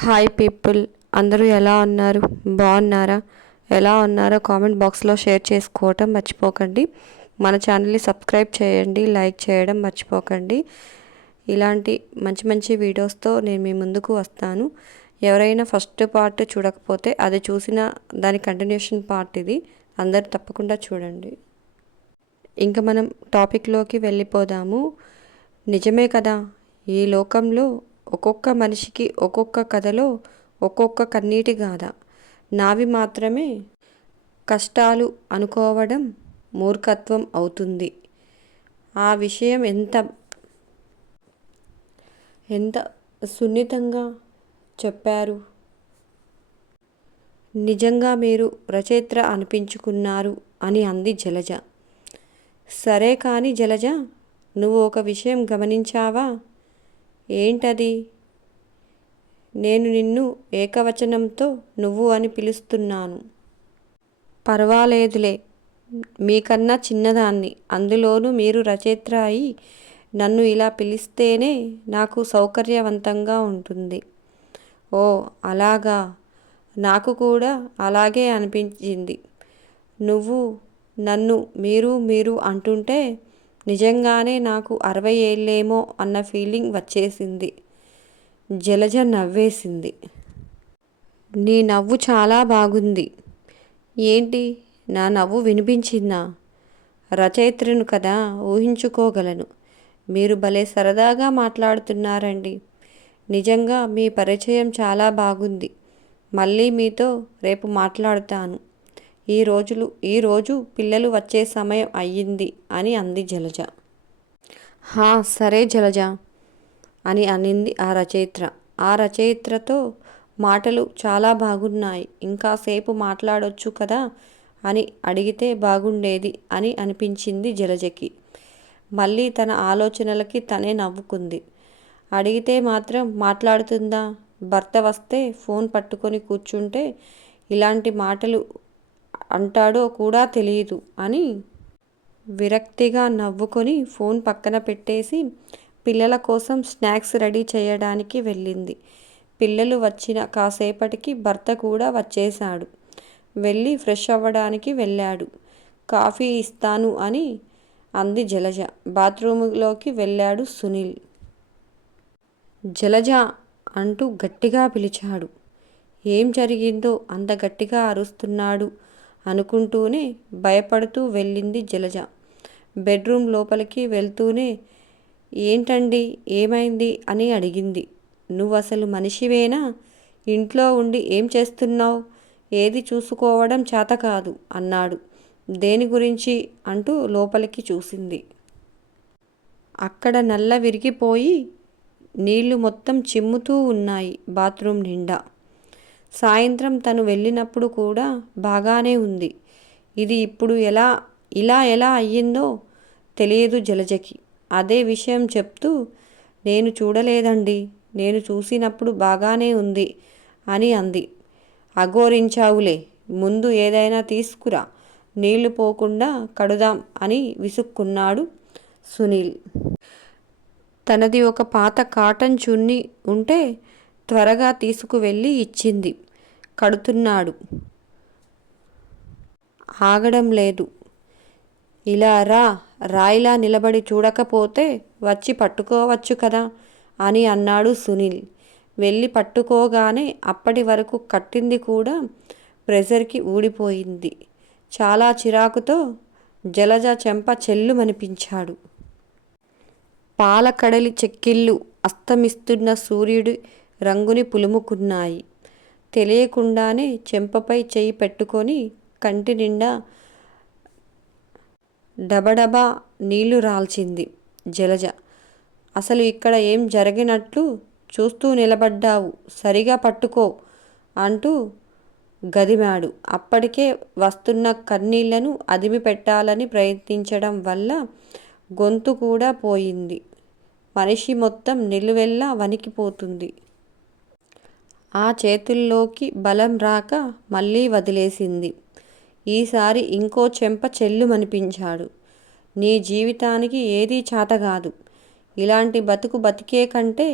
Hi people, అందరూ ఎలా ఉన్నారు? బాగున్నారా? ఎలా ఉన్నారో కామెంట్ బాక్స్లో షేర్ చేసుకోవటం మర్చిపోకండి. మన ఛానల్ని సబ్స్క్రైబ్ చేయండి, లైక్ చేయడం మర్చిపోకండి. ఇలాంటి మంచి మంచి వీడియోస్తో నేను మీ ముందుకు వస్తాను. ఎవరైనా ఫస్ట్ పార్ట్ చూడకపోతే అది చూసిన దాని కంటిన్యూషన్ పార్ట్ ఇది. అందరూ తప్పకుండా చూడండి. ఇంకా మనం టాపిక్లోకి వెళ్ళిపోదాము. నిజమే కదా, ఈ లోకంలో ఒక్కొక్క మనిషికి ఒక్కొక్క కథలో ఒక్కొక్క కన్నీటి గాథ. నావి మాత్రమే కష్టాలు అనుకోవడం మూర్ఖత్వం అవుతుంది. ఆ విషయం ఎంత ఎంత సున్నితంగా చెప్పారు. నిజంగా మీరు రచయిత్ర అనిపించుకున్నారు అని అంది జలజ. సరే కానీ జలజ, నువ్వు ఒక విషయం గమనించావా? ఏంటది? నేను నిన్ను ఏకవచనంతో నువ్వు అని పిలుస్తున్నాను. పర్వాలేదులే, మీకన్నా చిన్నదాన్ని, అందులోనూ మీరు రచయిత్ర అయి నన్ను ఇలా పిలిస్తేనే నాకు సౌకర్యవంతంగా ఉంటుంది. ఓ అలాగా, నాకు కూడా అలాగే అనిపించింది. నువ్వు నన్ను మీరు మీరు అంటుంటే నిజంగానే నాకు 60 ఏళ్ళేమో అన్న ఫీలింగ్ వచ్చేసింది. జలజ నవ్వేసింది. నీ నవ్వు చాలా బాగుంది. ఏంటి, నా నవ్వు వినిపించిందా? రచయిత్రను కదా, ఊహించుకోగలను. మీరు భలే సరదాగా మాట్లాడుతున్నారండి. నిజంగా మీ పరిచయం చాలా బాగుంది. మళ్ళీ మీతో రేపు మాట్లాడుతాను. ఈరోజు పిల్లలు వచ్చే సమయం అయ్యింది అని అంది జలజ. హా సరే జలజ అని అనింది ఆ రచయిత్ర. ఆ రచయిత్రతో మాటలు చాలా బాగున్నాయి, ఇంకాసేపు మాట్లాడొచ్చు కదా అని అడిగితే బాగుండేది అని అనిపించింది జలజకి. మళ్ళీ తన ఆలోచనలకి తనే నవ్వుకుంది. అడిగితే మాత్రం మాట్లాడుతుందా? భర్త వస్తే ఫోన్ పట్టుకొని కూర్చుంటే ఇలాంటి మాటలు అంటాడో కూడా తెలియదు అని విరక్తిగా నవ్వుకొని ఫోన్ పక్కన పెట్టేసి పిల్లల కోసం స్నాక్స్ రెడీ చేయడానికి వెళ్ళింది. పిల్లలు వచ్చిన కాసేపటికి భర్త కూడా వచ్చేశాడు. వెళ్ళి ఫ్రెష్ అవ్వడానికి వెళ్ళాడు. కాఫీ ఇస్తాను అని అంది జలజ. బాత్రూంలోకి వెళ్ళాడు సునీల్. జలజ అంటూ గట్టిగా పిలిచాడు. ఏం జరిగిందో అంత గట్టిగా అరుస్తున్నాడు అనుకుంటూనే భయపడుతూ వెళ్ళింది జలజ. బెడ్రూమ్ లోపలికి వెళ్తూనే ఏంటండి, ఏమైంది అని అడిగింది. నువ్వసలు మనిషివేనా? ఇంట్లో ఉండి ఏం చేస్తున్నావు? ఏది చూసుకోవడం చేతకాదు అన్నాడు. దేని గురించి అంటూ లోపలికి చూసింది. అక్కడ నల్ల విరిగిపోయి నీళ్లు మొత్తం చిమ్ముతూ ఉన్నాయి బాత్రూం నిండా. సాయంత్రం తను వెళ్ళినప్పుడు కూడా బాగానే ఉంది. ఇది ఇప్పుడు ఇలా ఎలా అయ్యిందో తెలియదు జలజకి. అదే విషయం చెప్తూ నేను చూడలేదండి, నేను చూసినప్పుడు బాగానే ఉంది అని అంది. అఘోరించావులే, ముందు ఏదైనా తీసుకురా, నీళ్లు పోకుండా కడుదాం అని విసుక్కున్నాడు సునీల్. తనది ఒక పాత కాటన్ చున్నీ ఉంటే త్వరగా తీసుకువెళ్ళి ఇచ్చింది. కడుతున్నాడు. ఆగడం లేదు. ఇలా రాయిలా నిలబడి చూడకపోతే వచ్చి పట్టుకోవచ్చు కదా అని అన్నాడు సునీల్. వెళ్ళి పట్టుకోగానే అప్పటి వరకు కట్టింది కూడా ప్రెజర్కి ఊడిపోయింది. చాలా చిరాకుతో జలజ చెంప చెల్లుమనిపించాడు. పాలకడలి చెక్కిళ్ళు అస్తమిస్తున్న సూర్యుడి రంగుని పులుముకున్నాయి. తెలియకుండానే చెంపపై చెయ్యి పెట్టుకొని కంటి నిండా డబడబా నీళ్లు రాల్చింది జలజ. అసలు ఇక్కడ ఏం జరిగినట్లు చూస్తూ నిలబడ్డావు, సరిగా పట్టుకో అంటూ గదిమాడు. అప్పటికే వస్తున్న కన్నీళ్లను అదిమి పెట్టాలని ప్రయత్నించడం వల్ల గొంతు కూడా పోయింది. మనిషి మొత్తం నిలువెల్లా వణికిపోతుంది. ఆ చేతుల్లోకి బలం రాక మళ్ళీ వదిలేసింది. ఈసారి ఇంకో చెంప చెల్లుమనిపించాడు. నీ జీవితానికి ఏదీ చాతగాదు. ఇలాంటి బతుకు బతికే కంటే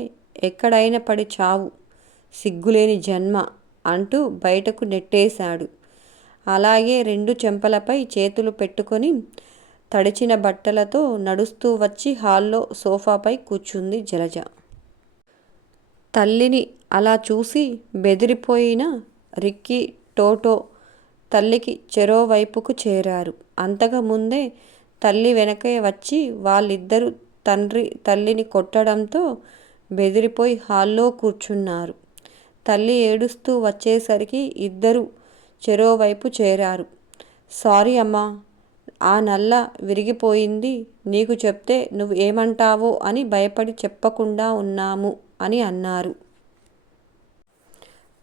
ఎక్కడైనా పడి చావు. సిగ్గులేని జన్మ అంటూ బయటకు నెట్టేశాడు. అలాగే 2 చెంపలపై చేతులు పెట్టుకొని తడిచిన బట్టలతో నడుస్తూ వచ్చి హాల్లో సోఫాపై కూర్చుంది జలజ. తల్లిని అలా చూసి బెదిరిపోయిన రిక్కీ, టోటో తల్లికి చెరోవైపుకు చేరారు. అంతకుముందే తల్లి వెనకే వచ్చి వాళ్ళిద్దరూ తల్లిని కొట్టడంతో బెదిరిపోయి హాల్లో కూర్చున్నారు. తల్లి ఏడుస్తూ వచ్చేసరికి ఇద్దరూ చెరోవైపు చేరారు. సారీ అమ్మా, ఆ నల్ల విరిగిపోయింది. నీకు చెప్తే నువ్వు ఏమంటావో అని భయపడి చెప్పకుండా ఉన్నాము అని అన్నారు.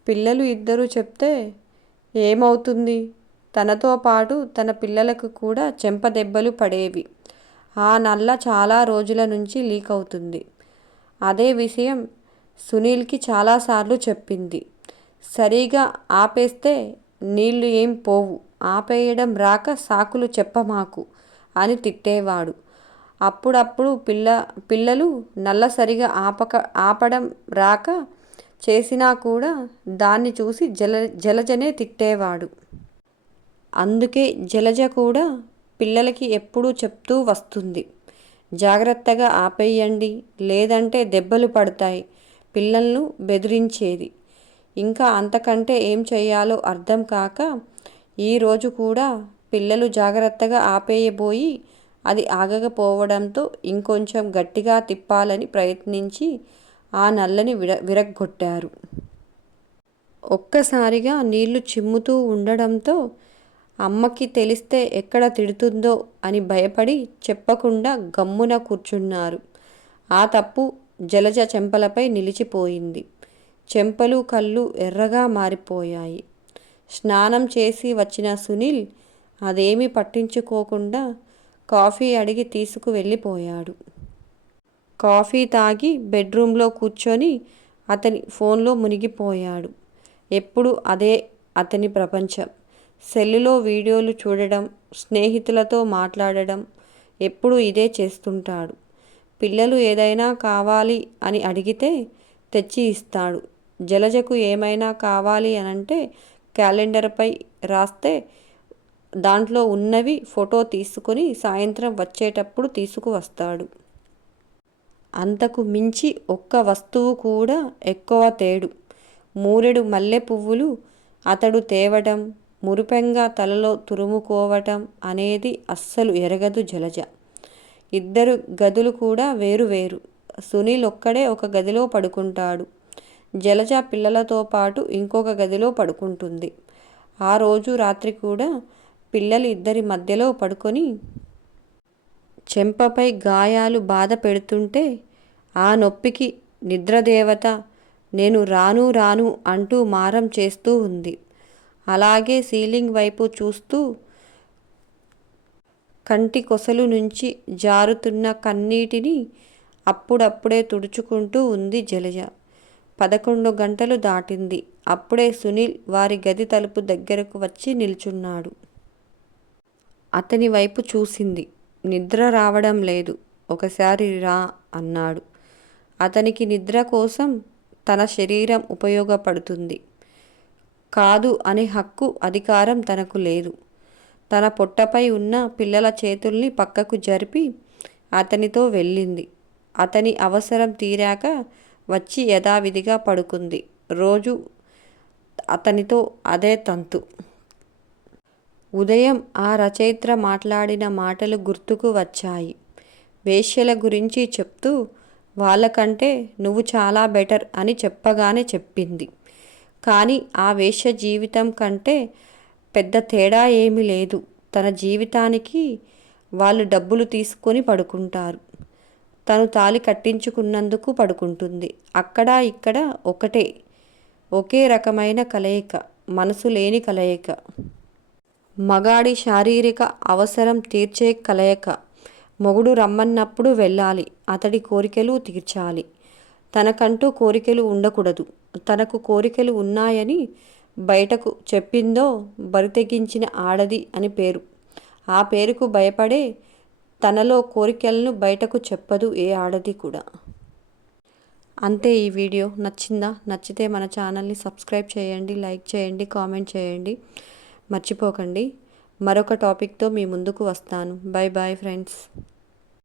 పిల్లలు ఇద్దరూ చెప్తే ఏమవుతుంది? తనతో పాటు తన పిల్లలకు కూడా చెంపదెబ్బలు పడేవి. ఆ నల్ల చాలా రోజుల నుంచి లీక్ అవుతుంది. అదే విషయం సునీల్కి చాలాసార్లు చెప్పింది. సరిగా ఆపేస్తే నీళ్లు ఏం పోవు, ఆపేయడం రాక సాకులు చెప్పమాకు అని తిట్టేవాడు. అప్పుడప్పుడు పిల్లలు నల్ల సరిగా ఆపడం రాక చేసినా కూడా దాన్ని చూసి జలజనే తిట్టేవాడు. అందుకే జలజ కూడా పిల్లలకి ఎప్పుడూ చెప్తూ వస్తుంది, జాగ్రత్తగా ఆపేయండి, లేదంటే దెబ్బలు పడతాయి పిల్లలను బెదిరించేది. ఇంకా అంతకంటే ఏం చెయ్యాలో అర్థం కాక ఈరోజు కూడా పిల్లలు జాగ్రత్తగా ఆపేయబోయి అది ఆగకపోవడంతో ఇంకొంచెం గట్టిగా తిప్పాలని ప్రయత్నించి ఆ నల్లని విరగ్గొట్టారు. ఒక్కసారిగా నీళ్లు చిమ్ముతూ ఉండడంతో అమ్మకి తెలిస్తే ఎక్కడ తిడుతుందో అని భయపడి చెప్పకుండా గమ్మున కూర్చున్నారు. ఆ తప్పు జలజ చెంపలపై నిలిచిపోయింది. చెంపలు, కళ్ళు ఎర్రగా మారిపోయాయి. స్నానం చేసి వచ్చిన సునీల్ అదేమీ పట్టించుకోకుండా కాఫీ అడిగి తీసుకు వెళ్ళిపోయాడు. కాఫీ తాగి బెడ్రూమ్లో కూర్చొని అతని ఫోన్లో మునిగిపోయాడు. ఎప్పుడు అదే అతని ప్రపంచం. సెల్లులో వీడియోలు చూడడం, స్నేహితులతో మాట్లాడడం, ఎప్పుడు ఇదే చేస్తుంటాడు. పిల్లలు ఏదైనా కావాలి అని అడిగితే తెచ్చి ఇస్తాడు. జలజకు ఏమైనా కావాలి అనంటే క్యాలెండర్పై రాస్తే దాంట్లో ఉన్నవి ఫోటో తీసుకొని సాయంత్రం వచ్చేటప్పుడు తీసుకువస్తాడు. అంతకు మించి ఒక్క వస్తువు కూడా ఎక్కువ తేడు. మూరెడు మల్లె పువ్వులు అతడు తేవటం, మురిపెంగా తలలో తురుముకోవటం అనేది అస్సలు ఎరగదు జలజ. ఇద్దరు గదులు కూడా వేరు వేరు. సునీల్ ఒక్కడే ఒక గదిలో పడుకుంటాడు. జలజ పిల్లలతో పాటు ఇంకొక గదిలో పడుకుంటుంది. ఆ రోజు రాత్రి కూడా పిల్లలు ఇద్దరి మధ్యలో పడుకొని చెంపపై గాయాలు బాధ పెడుతుంటే ఆ నొప్పికి నిద్రదేవత నేను రాను రాను అంటూ మారం చేస్తూ ఉంది. అలాగే సీలింగ్ వైపు చూస్తూ కంటి కొసలు నుంచి జారుతున్న కన్నీటిని అప్పుడప్పుడే తుడుచుకుంటూ ఉంది జలజ. 11 గంటలు దాటింది. అప్పుడే సునీల్ వారి గది తలుపు దగ్గరకు వచ్చి నిల్చున్నాడు. అతని వైపు చూసింది. నిద్ర రావడం లేదు. ఒకసారి రా అన్నాడు. అతనికి నిద్ర కోసం తన శరీరం ఉపయోగపడుతుంది. కాదు అనే హక్కు, అధికారం తనకు లేదు. తన పొట్టపై ఉన్న పిల్లల చేతుల్ని పక్కకు జరిపి అతనితో వెళ్ళింది. అతని అవసరం తీరాక వచ్చి యథావిధిగా పడుకుంది. రోజు అతనితో అదే తంతు. ఉదయం ఆ రచయిత్ర మాట్లాడిన మాటలు గుర్తుకు వచ్చాయి. వేశ్యల గురించి చెప్తూ వాళ్ళకంటే నువ్వు చాలా బెటర్ అని చెప్పగానే చెప్పింది. కానీ ఆ వేశ్య జీవితం కంటే పెద్ద తేడా ఏమీ లేదు. తన జీవితానికి వాళ్ళు డబ్బులు తీసుకొని పడుకుంటారు. తను తాళి కట్టించుకున్నందుకు పడుకుంటుంది. అక్కడ ఇక్కడ ఒకటే, ఒకే రకమైన కలయిక, మనసు లేని కలయిక, మగాడి శారీరక అవసరం తీర్చే కలయిక. మొగుడు రమ్మన్నప్పుడు వెళ్ళాలి, అతడి కోరికలు తీర్చాలి. తనకంటూ కోరికలు ఉండకూడదు. తనకు కోరికలు ఉన్నాయని బయటకు చెప్పిందో బరితెగించిన ఆడది అని పేరు. ఆ పేరుకు భయపడే తనలో కోరికలను బయటకు చెప్పదు ఏ ఆడది కూడా. అంతే. ఈ వీడియో నచ్చిందా? నచ్చితే మన ఛానల్ని సబ్స్క్రైబ్ చేయండి, లైక్ చేయండి, కామెంట్ చేయండి. మర్చిపోకండి. మరొక టాపిక్తో మీ ముందుకు వస్తాను. Bye bye friends.